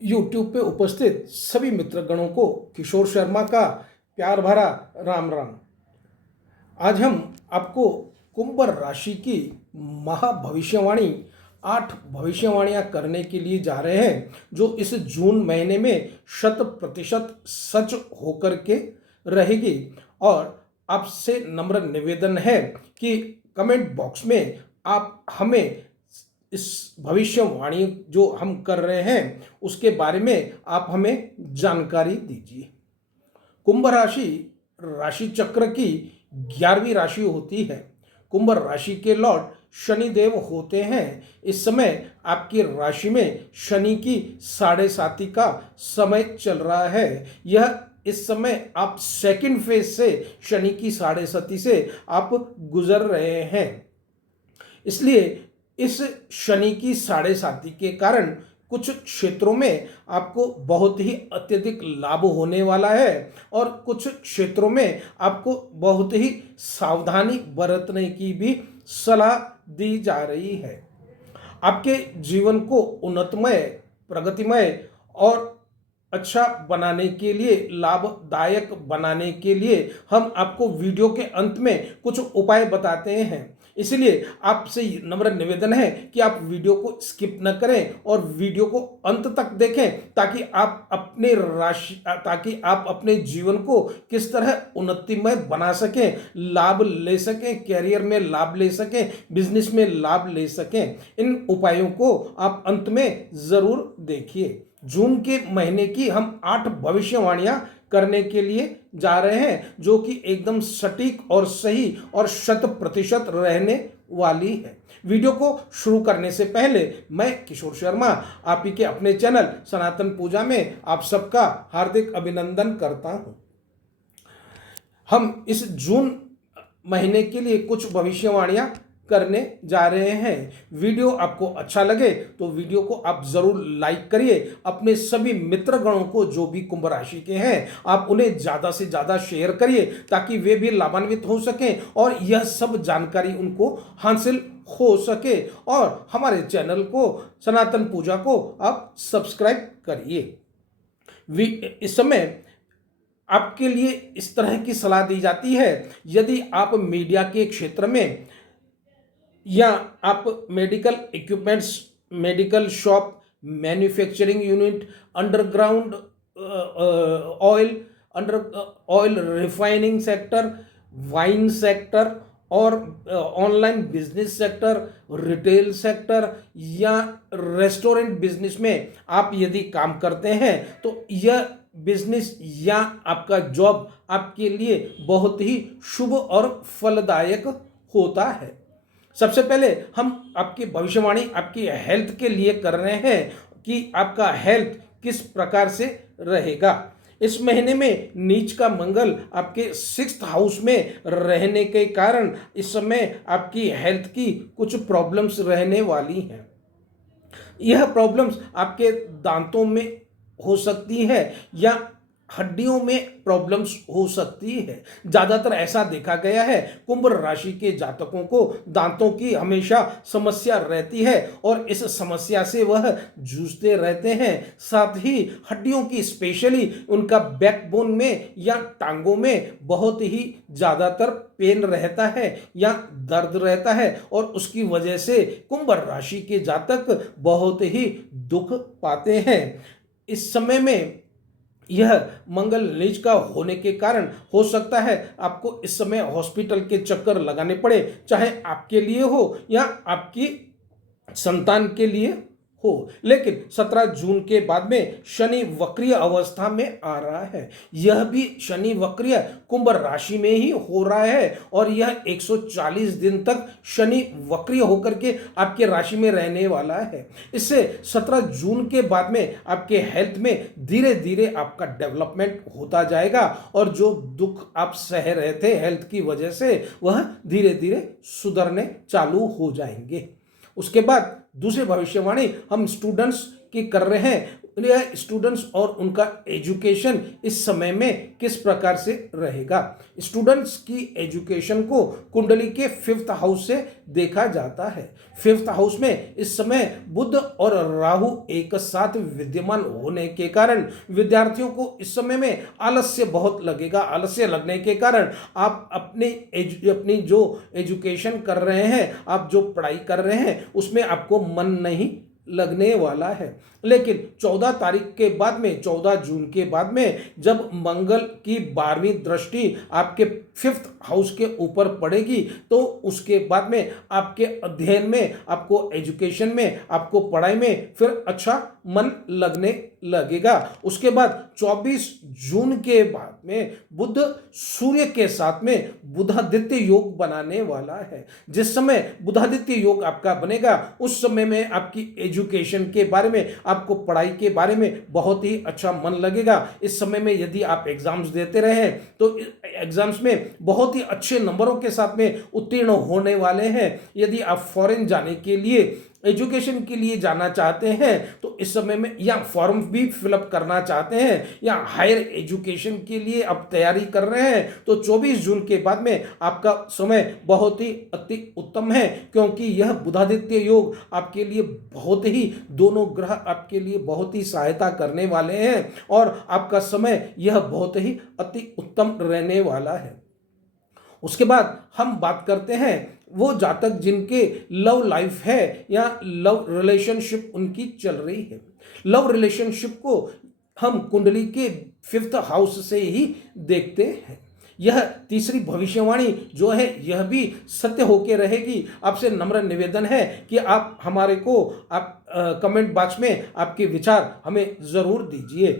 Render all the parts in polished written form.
YouTube पे उपस्थित सभी मित्रगणों को किशोर शर्मा का प्यार भरा राम राम। आज हम आपको कुंभ राशि की महाभविष्यवाणी 8 भविष्यवाणियां करने के लिए जा रहे हैं, जो इस जून महीने में 100% सच होकर के रहेगी। और आपसे नम्र निवेदन है कि कमेंट बॉक्स में आप हमें इस भविष्यवाणी जो हम कर रहे हैं उसके बारे में आप हमें जानकारी दीजिए। कुंभ राशि राशि चक्र की 11वीं राशि होती है। कुंभ राशि के लॉर्ड शनिदेव होते हैं। इस समय आपकी राशि में शनि की 7.5 का समय चल रहा है। यह इस समय आप सेकंड फेज से शनि की 7.5 से आप गुजर रहे हैं। इसलिए इस शनि की 7.5 के कारण कुछ क्षेत्रों में आपको बहुत ही अत्यधिक लाभ होने वाला है और कुछ क्षेत्रों में आपको बहुत ही सावधानी बरतने की भी सलाह दी जा रही है। आपके जीवन को उन्नतमय, प्रगतिमय और अच्छा बनाने के लिए, लाभदायक बनाने के लिए हम आपको वीडियो के अंत में कुछ उपाय बताते हैं। इसलिए आपसे नम्र निवेदन है कि आप वीडियो को स्किप न करें और वीडियो को अंत तक देखें, ताकि आप अपने जीवन को किस तरह उन्नतिमय बना सकें, लाभ ले सकें, कैरियर में लाभ ले सकें, बिजनेस में लाभ ले सकें। इन उपायों को आप अंत में जरूर देखिए। जून के महीने की हम 8 भविष्यवाणियां करने के लिए जा रहे हैं, जो कि एकदम सटीक और सही और 100% रहने वाली है। वीडियो को शुरू करने से पहले मैं किशोर शर्मा आप ही के अपने चैनल सनातन पूजा में आप सबका हार्दिक अभिनंदन करता हूं। हम इस जून महीने के लिए कुछ भविष्यवाणियां करने जा रहे हैं। वीडियो आपको अच्छा लगे तो वीडियो को आप जरूर लाइक करिए। अपने सभी मित्रगणों को, जो भी कुंभ राशि के हैं, आप उन्हें ज़्यादा से ज़्यादा शेयर करिए ताकि वे भी लाभान्वित हो सकें और यह सब जानकारी उनको हासिल हो सके। और हमारे चैनल को, सनातन पूजा को आप सब्सक्राइब करिए। इस समय आपके लिए इस तरह की सलाह दी जाती है, यदि आप मीडिया के क्षेत्र में या आप medical equipments, medical shop, manufacturing unit, underground oil refining sector, wine sector और online business sector, retail sector या रेस्टोरेंट बिजनेस में आप यदि काम करते हैं तो यह बिजनेस या आपका जॉब आपके लिए बहुत ही शुभ और फलदायक होता है। सबसे पहले हम आपकी भविष्यवाणी आपकी हेल्थ के लिए कर रहे हैं कि आपका हेल्थ किस प्रकार से रहेगा। इस महीने में नीच का मंगल आपके 6th हाउस में रहने के कारण इस समय आपकी हेल्थ की कुछ प्रॉब्लम्स रहने वाली हैं। यह प्रॉब्लम्स आपके दांतों में हो सकती है या हड्डियों में प्रॉब्लम्स हो सकती है। ज्यादातर ऐसा देखा गया है, कुंभ राशि के जातकों को दांतों की हमेशा समस्या रहती है और इस समस्या से वह जूझते रहते हैं। साथ ही हड्डियों की, स्पेशली उनका बैकबोन में या टांगों में बहुत ही ज्यादातर पेन रहता है या दर्द रहता है और उसकी वजह से कुंभ राशि के जातक बहुत ही दुख पाते हैं। इस समय में यह मंगल नीच का होने के कारण हो सकता है आपको इस समय हॉस्पिटल के चक्कर लगाने पड़े, चाहे आपके लिए हो या आपकी संतान के लिए हो। लेकिन 17 जून के बाद में शनि वक्रीय अवस्था में आ रहा है। यह भी शनि वक्रीय कुंभ राशि में ही हो रहा है और यह 140 दिन तक शनि वक्रीय होकर के आपके राशि में रहने वाला है। इससे 17 जून के बाद में आपके हेल्थ में धीरे धीरे आपका डेवलपमेंट होता जाएगा और जो दुख आप सह रहे थे हेल्थ की वजह से, वह धीरे धीरे सुधरने चालू हो जाएंगे। उसके बाद दूसरी भविष्यवाणी हम स्टूडेंट्स की कर रहे हैं। यह स्टूडेंट्स और उनका एजुकेशन इस समय में किस प्रकार से रहेगा। स्टूडेंट्स की एजुकेशन को कुंडली के 5th हाउस से देखा जाता है। 5th हाउस में इस समय बुध और राहु एक साथ विद्यमान होने के कारण विद्यार्थियों को इस समय में आलस्य बहुत लगेगा। आलस्य लगने के कारण आप अपनी जो एजुकेशन कर रहे हैं, आप जो पढ़ाई कर रहे हैं, उसमें आपको मन नहीं लगने वाला है। लेकिन 14 तारीख के बाद में, 14 जून के बाद में, जब मंगल की 12वीं दृष्टि आपके 5th हाउस के ऊपर पड़ेगी, तो उसके बाद में आपके अध्ययन में, आपको एजुकेशन में, आपको पढ़ाई में फिर अच्छा मन लगने लगेगा। उसके बाद 24 जून के बाद में बुध सूर्य के साथ में बुधादित्य योग बनाने वाला है। जिस समय बुधादित्य योग आपका बनेगा, उस समय में आपकी एजुकेशन के बारे में, आपको पढ़ाई के बारे में बहुत ही अच्छा मन लगेगा। इस समय में यदि आप एग्जाम्स देते रहे तो एग्जाम्स में बहुत ही अच्छे नंबरों के साथ में उत्तीर्ण होने वाले हैं। यदि आप फॉरेन जाने के लिए, एजुकेशन के लिए जाना चाहते हैं, तो इस समय में, या फॉर्म भी फिलअप करना चाहते हैं, या हायर एजुकेशन के लिए आप तैयारी कर रहे हैं, तो 24 जून के बाद में आपका समय बहुत ही अति उत्तम है, क्योंकि यह बुधादित्य योग आपके लिए बहुत ही, दोनों ग्रह आपके लिए बहुत ही सहायता करने वाले हैं, और आपका समय यह बहुत ही अति उत्तम रहने वाला है। उसके बाद हम बात करते हैं वो जातक जिनके लव लाइफ है या लव रिलेशनशिप उनकी चल रही है। लव रिलेशनशिप को हम कुंडली के 5th हाउस से ही देखते हैं। यह तीसरी भविष्यवाणी जो है, यह भी सत्य होके रहेगी। आपसे नम्र निवेदन है कि आप हमारे को कमेंट बॉक्स में आपके विचार हमें ज़रूर दीजिए।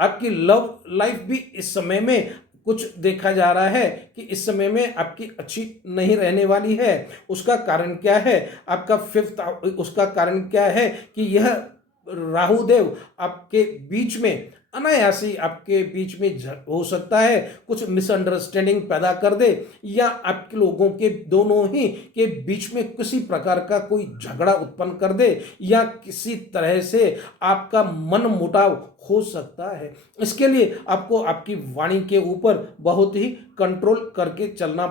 आपकी लव लाइफ भी इस समय में कुछ देखा जा रहा है कि इस समय में आपकी अच्छी नहीं रहने वाली है। उसका कारण क्या है? आपका 5th, उसका कारण क्या है कि यह राहुदेव आपके बीच में, अनायासी आपके बीच में हो सकता है कुछ मिसअंडरस्टैंडिंग पैदा कर दे, या आपके लोगों के दोनों ही के बीच में किसी प्रकार का कोई झगड़ा उत्पन्न कर दे, या किसी तरह से आपका मन मुटाव हो सकता है। इसके लिए आपको आपकी वाणी के ऊपर बहुत ही कंट्रोल करके चलना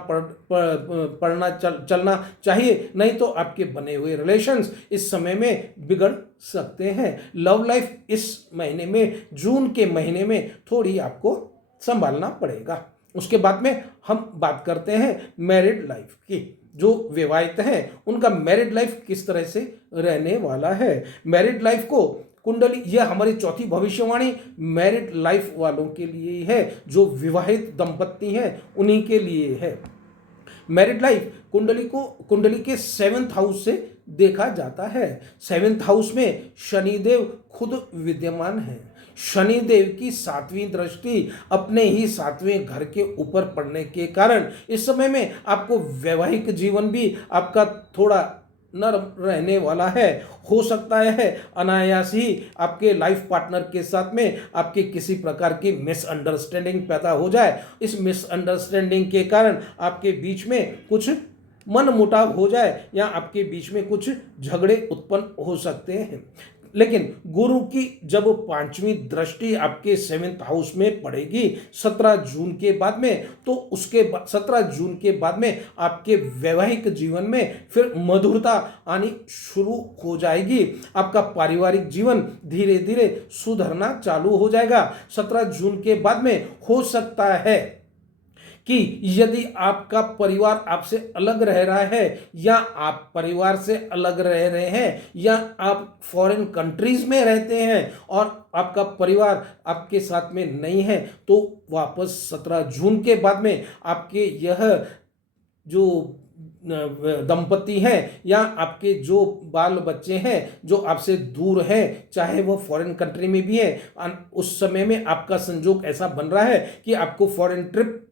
चाहिए, नहीं तो आपके बने हुए रिलेशंस इस समय में बिगड़ सकते हैं। लव लाइफ इस महीने में, जून के महीने में थोड़ी आपको संभालना पड़ेगा। उसके बाद में हम बात करते हैं मैरिड लाइफ की। जो विवाहित हैं उनका मैरिड लाइफ किस तरह से रहने वाला है। मैरिड लाइफ को कुंडली, यह हमारी चौथी भविष्यवाणी मैरिड लाइफ वालों के लिए है, जो विवाहित दंपत्ति हैं उन्हीं के लिए है। मैरिड लाइफ कुंडली के 7th हाउस से देखा जाता है। 7th हाउस में शनिदेव खुद विद्यमान है। शनिदेव की 7वीं दृष्टि अपने ही 7वें घर के ऊपर पड़ने के कारण इस समय में आपको वैवाहिक जीवन भी आपका थोड़ा नरम रहने वाला है। हो सकता है अनायास ही आपके लाइफ पार्टनर के साथ में आपके किसी प्रकार की मिसअंडरस्टैंडिंग पैदा हो जाए। इस मिसअंडरस्टैंडिंग के कारण आपके बीच में कुछ मन मुटाव हो जाए, या आपके बीच में कुछ झगड़े उत्पन्न हो सकते हैं। लेकिन गुरु की जब 5वीं दृष्टि आपके 7th हाउस में पड़ेगी 17 जून के बाद में, तो उसके 17 जून के बाद में आपके वैवाहिक जीवन में फिर मधुरता आनी शुरू हो जाएगी। आपका पारिवारिक जीवन धीरे धीरे सुधरना चालू हो जाएगा। 17 जून के बाद में हो सकता है कि यदि आपका परिवार आपसे अलग रह रहा है, या आप परिवार से अलग रह रहे हैं, या आप फॉरेन कंट्रीज में रहते हैं और आपका परिवार आपके साथ में नहीं है, तो वापस 17 जून के बाद में आपके यह जो दंपति हैं या आपके जो बाल बच्चे हैं जो आपसे दूर हैं, चाहे वो फॉरेन कंट्री में भी है, उस समय में आपका संजोग ऐसा बन रहा है कि आपको फॉरेन ट्रिप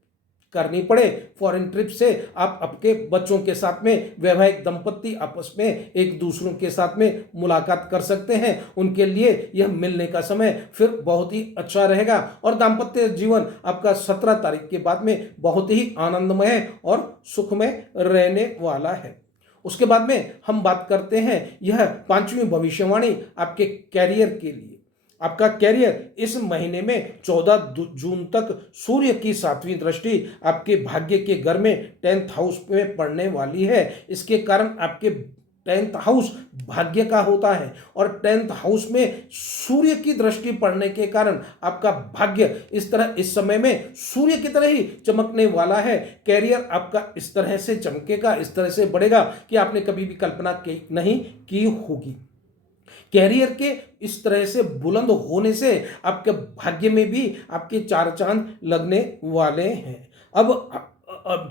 करनी पड़े। फॉरेन ट्रिप से आप आपके बच्चों के साथ में वैवाहिक दंपत्ति आपस में एक दूसरों के साथ में मुलाकात कर सकते हैं। उनके लिए यह मिलने का समय फिर बहुत ही अच्छा रहेगा, और दाम्पत्य जीवन आपका 17 तारीख के बाद में बहुत ही आनंदमय और सुखमय रहने वाला है। उसके बाद में हम बात करते हैं यह 5वीं भविष्यवाणी आपके कैरियर के लिए। आपका कैरियर इस महीने में 14 जून तक सूर्य की 7वीं दृष्टि आपके भाग्य के घर में 10th हाउस में पड़ने वाली है। इसके कारण आपके 10th हाउस भाग्य का होता है और 10th हाउस में सूर्य की दृष्टि पड़ने के कारण आपका भाग्य इस समय में सूर्य की तरह ही चमकने वाला है। कैरियर आपका इस तरह से चमकेगा, इस तरह से बढ़ेगा कि आपने कभी भी कल्पना नहीं की होगी। कैरियर के इस तरह से बुलंद होने से आपके भाग्य में भी आपके 4 चांद लगने वाले हैं। अब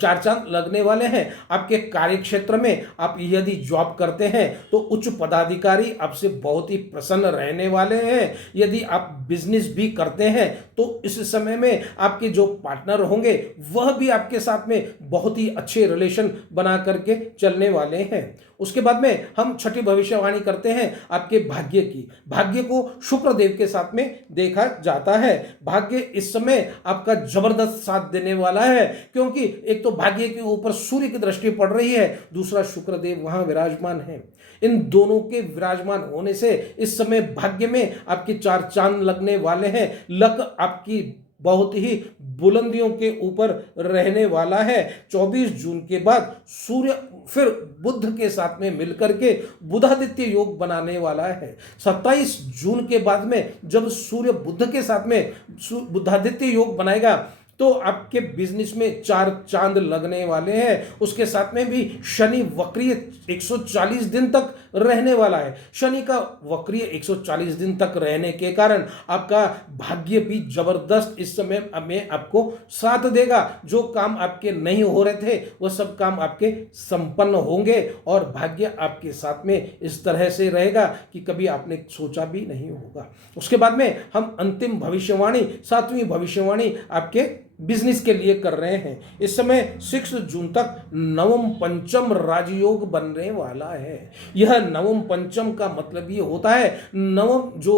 4 चांद लगने वाले हैं। आपके कार्य क्षेत्र में आप यदि जॉब करते हैं तो उच्च पदाधिकारी आपसे बहुत ही प्रसन्न रहने वाले हैं। यदि आप बिजनेस भी करते हैं तो इस समय में आपके जो पार्टनर होंगे वह भी आपके साथ में बहुत ही अच्छे रिलेशन बना करके चलने वाले हैं। उसके बाद में हम छठी भविष्यवाणी करते हैं आपके भाग्य की। भाग्य को शुक्र देव के साथ में देखा जाता है। भाग्य इस समय आपका जबरदस्त साथ देने वाला है, क्योंकि एक तो भाग्य के ऊपर सूर्य की दृष्टि पड़ रही है, दूसरा शुक्र देव वहां विराजमान है। इन दोनों के विराजमान होने से इस समय भाग्य में आपके 4 चांद लगने वाले हैं। लक आपकी बहुत ही बुलंदियों के ऊपर रहने वाला है। 24 जून के बाद सूर्य फिर बुध के साथ में मिलकर के बुधादित्य योग बनाने वाला है। 27 जून के बाद में जब सूर्य बुध के साथ में बुधादित्य योग बनाएगा तो आपके बिजनेस में 4 चांद लगने वाले हैं। उसके साथ में भी शनि वक्रीय 140 दिन तक रहने वाला है। शनि का वक्रीय 140 दिन तक रहने के कारण आपका भाग्य भी जबरदस्त इस समय में आपको साथ देगा। जो काम आपके नहीं हो रहे थे वह सब काम आपके संपन्न होंगे और भाग्य आपके साथ में इस तरह से रहेगा कि कभी आपने सोचा भी नहीं होगा। उसके बाद में हम अंतिम भविष्यवाणी 7वीं भविष्यवाणी आपके बिजनेस के लिए कर रहे हैं। इस समय 6 जून तक नवम पंचम राजयोग बनने वाला है। यह नवम पंचम का मतलब ये होता है, नवम जो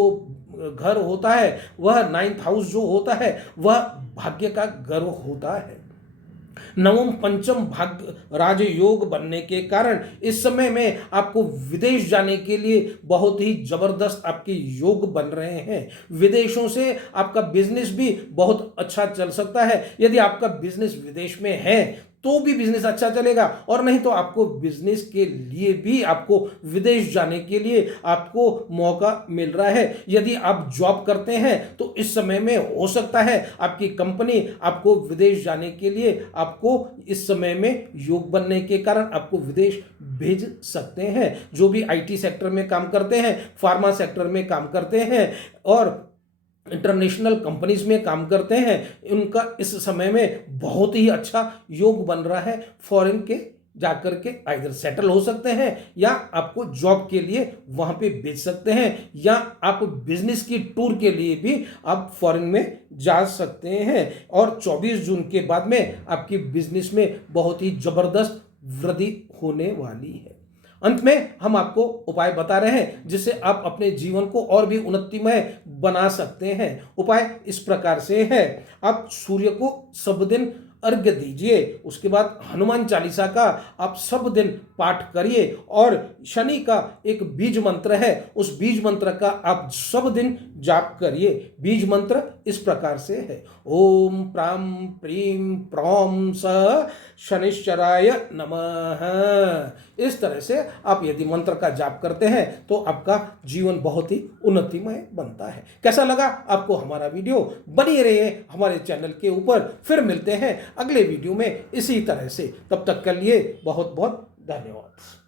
घर होता है वह 9th हाउस जो होता है वह भाग्य का घर होता है। नवम पंचम भाग्य राजयोग बनने के कारण इस समय में आपको विदेश जाने के लिए बहुत ही जबरदस्त आपके योग बन रहे हैं। विदेशों से आपका बिजनेस भी बहुत अच्छा चल सकता है। यदि आपका बिजनेस विदेश में है तो भी बिजनेस अच्छा चलेगा, और नहीं तो आपको बिजनेस के लिए भी आपको विदेश जाने के लिए आपको मौका मिल रहा है। यदि आप जॉब करते हैं तो इस समय में हो सकता है आपकी कंपनी आपको विदेश जाने के लिए आपको इस समय में योग बनने के कारण आपको विदेश भेज सकते हैं। जो भी आईटी सेक्टर में काम करते हैं, फार्मा सेक्टर में काम करते हैं और इंटरनेशनल कंपनीज में काम करते हैं, उनका इस समय में बहुत ही अच्छा योग बन रहा है। फॉरेन के जाकर के आइदर सेटल हो सकते हैं या आपको जॉब के लिए वहां पे भेज सकते हैं, या आप बिजनेस की टूर के लिए भी आप फॉरेन में जा सकते हैं। और 24 जून के बाद में आपकी बिजनेस में बहुत ही जबरदस्त वृद्धि होने वाली है। अंत में हम आपको उपाय बता रहे हैं जिससे आप अपने जीवन को और भी उन्नतिमय बना सकते हैं। उपाय इस प्रकार से है, आप सूर्य को सब दिन अर्घ्य दीजिए। उसके बाद हनुमान चालीसा का आप सब दिन पाठ करिए, और शनि का एक बीज मंत्र है, उस बीज मंत्र का आप सब दिन जाप करिए। बीज मंत्र इस प्रकार से है, ओम प्राम प्रीम प्रौम स शनिश्चराय नमः। इस तरह से आप यदि मंत्र का जाप करते हैं तो आपका जीवन बहुत ही उन्नतिमय बनता है। कैसा लगा आपको हमारा वीडियो? बनी रहिए हमारे चैनल के ऊपर। फिर मिलते हैं अगले वीडियो में इसी तरह से। तब तक के लिए बहुत बहुत धन्यवाद।